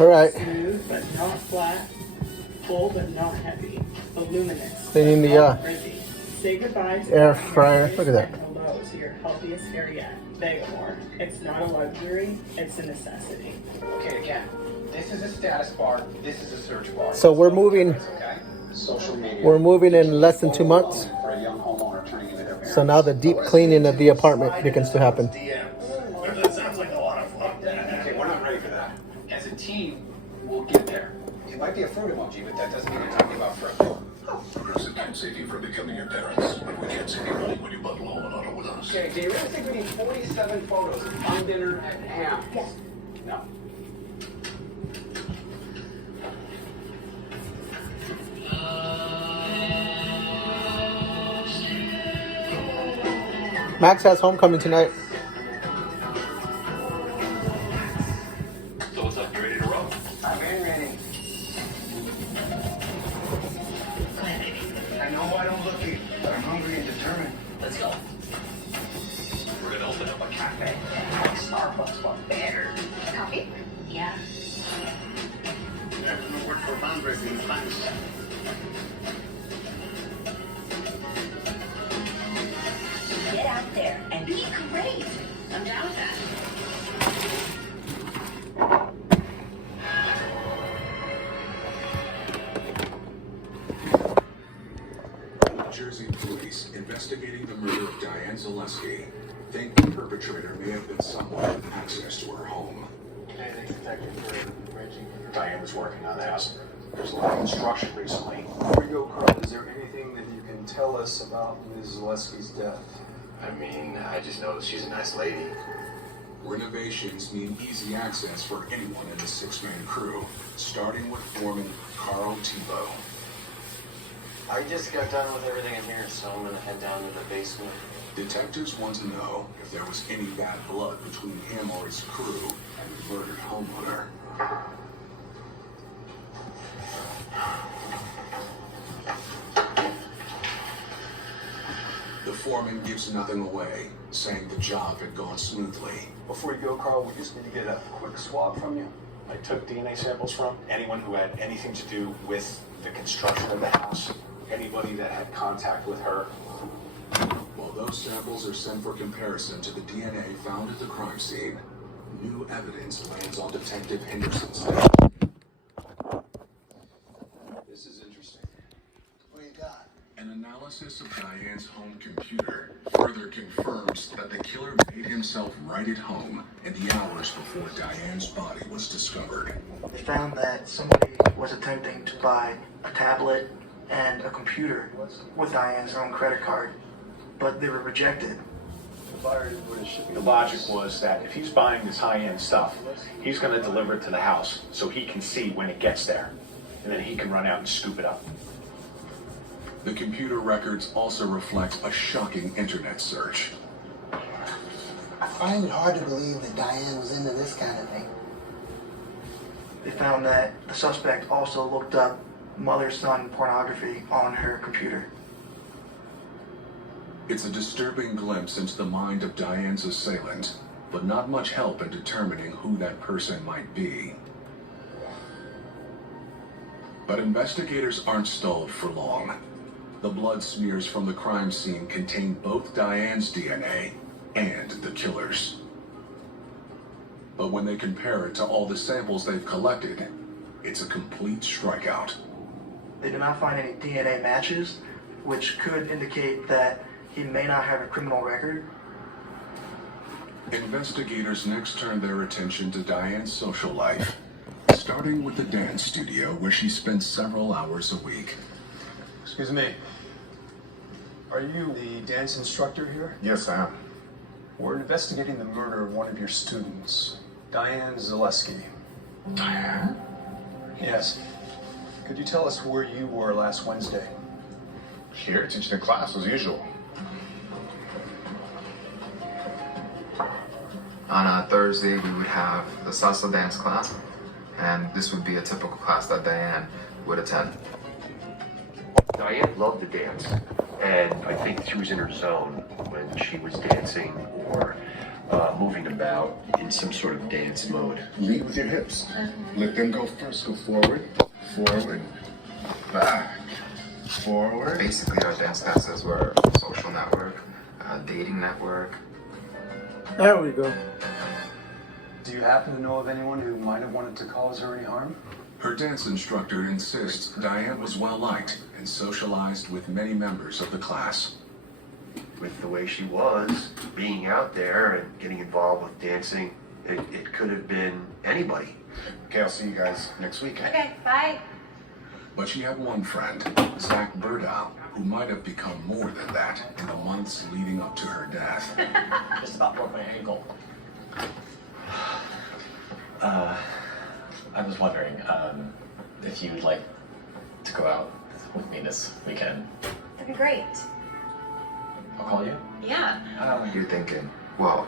All right. Smooth but not flat. Full but not heavy. Voluminous. Cleaning the frizzy. Say goodbye to air fryer. Look at that. and hello to your healthiest hair yet. Vegamore. It's not a luxury, it's a necessity. Okay, again, this is a status bar, this is a search bar. So we're moving. Okay? Social media. We're moving in less than 2 months. For a young homeowner turning into their parents. So now the deep cleaning of the apartment begins to happen. That sounds like a lot of fun. Okay, we're not ready for that. As a team, we'll get there. It might be a fruit emoji, but that doesn't mean you're talking about fruit. Progressive can't save you from becoming your parents, but we can't save you money when you bundle home and auto with us. Okay, do you really think we need 47 photos of fun dinner at Ham? Yes. No. Max has homecoming tonight. So what's up? You ready to roll? I'm ready. I know I don't look it, but I'm hungry and determined. Let's go. We're gonna open up a cafe. Starbucks, but better. Coffee? Yeah. That's no word for fundraising, thanks. Get out there and be great. I'm down with that. Jersey police investigating the murder of Diane Zaleski think the perpetrator may have been someone with access to her home. Anything detected for Reggie? Diane was working on the house. There's a lot of construction recently. Before you go, Carl, is there anything that you can tell us about Ms. Zaleski's death? I mean, I just know that she's a nice lady. Renovations mean easy access for anyone in the six-man crew, starting with foreman Carl Tebow. I just got done with everything in here, so I'm gonna head down to the basement. Detectives want to know if there was any bad blood between him or his crew and the murdered homeowner. The foreman gives nothing away, saying the job had gone smoothly. Before you go, Carl, we just need to get a quick swab from you. I took DNA samples from anyone who had anything to do with the construction of the house, anybody that had contact with her. While those samples are sent for comparison to the DNA found at the crime scene, new evidence lands on Detective Henderson's desk. This is interesting. What do you got? An analysis of Diane's home computer further confirms that the killer made himself right at home in the hours before Diane's body was discovered. They found that somebody was attempting to buy a tablet and a computer with Diane's own credit card, but they were rejected. The logic was that if he's buying this high-end stuff, he's going to deliver it to the house so he can see when it gets there, and then he can run out and scoop it up. The computer records also reflect a shocking internet search. I find it hard to believe that Diane was into this kind of thing. They found that the suspect also looked up mother-son pornography on her computer. It's a disturbing glimpse into the mind of Diane's assailant, but not much help in determining who that person might be. But investigators aren't stalled for long. The blood smears from the crime scene contain both Diane's DNA and the killer's. But when they compare it to all the samples they've collected, it's a complete strikeout. They did not find any DNA matches, which could indicate that he may not have a criminal record. Investigators next turn their attention to Diane's social life, starting with the dance studio where she spent several hours a week. Excuse me. Are you the dance instructor here? Yes, I am. We're investigating the murder of one of your students, Diane Zaleski. Diane? Yes. Could you tell us where you were last Wednesday? Here, teaching a class as usual. On a Thursday, we would have the salsa dance class, and this would be a typical class that Diane would attend. Diane loved to dance, and I think she was in her zone when she was dancing or moving about in some sort of dance mode. Lead with your hips. Let them go first. Go forward, forward, back, forward. Basically, our dance classes were a social network, a dating network. There we go. Do you happen to know of anyone who might have wanted to cause her any harm? Her dance instructor insists Diane was well liked and socialized with many members of the class. With the way she was, being out there and getting involved with dancing, it could have been anybody. Okay, I'll see you guys next week. Okay, bye. But she had one friend, Zach Burdow, who might have become more than that in the months leading up to her death. Just about broke my ankle. I was wondering if you'd like to go out with me this weekend. That'd be great. I'll call you. Yeah. You're thinking, well,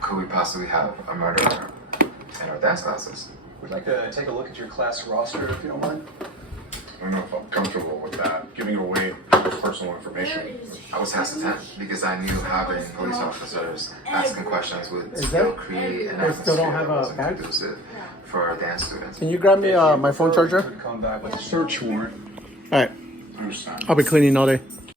could we possibly have a murderer in our dance classes? We'd like to take a look at your class roster, if you don't mind. I don't know if I'm comfortable with that. Giving away personal information. I was hesitant because I knew having police officers asking questions would Is still that- create an they still don't atmosphere have that a wasn't badge? conducive for our dance students. Can you grab me my phone charger? Could come back with a Search warrant. All right. Understand. I'll be cleaning all day.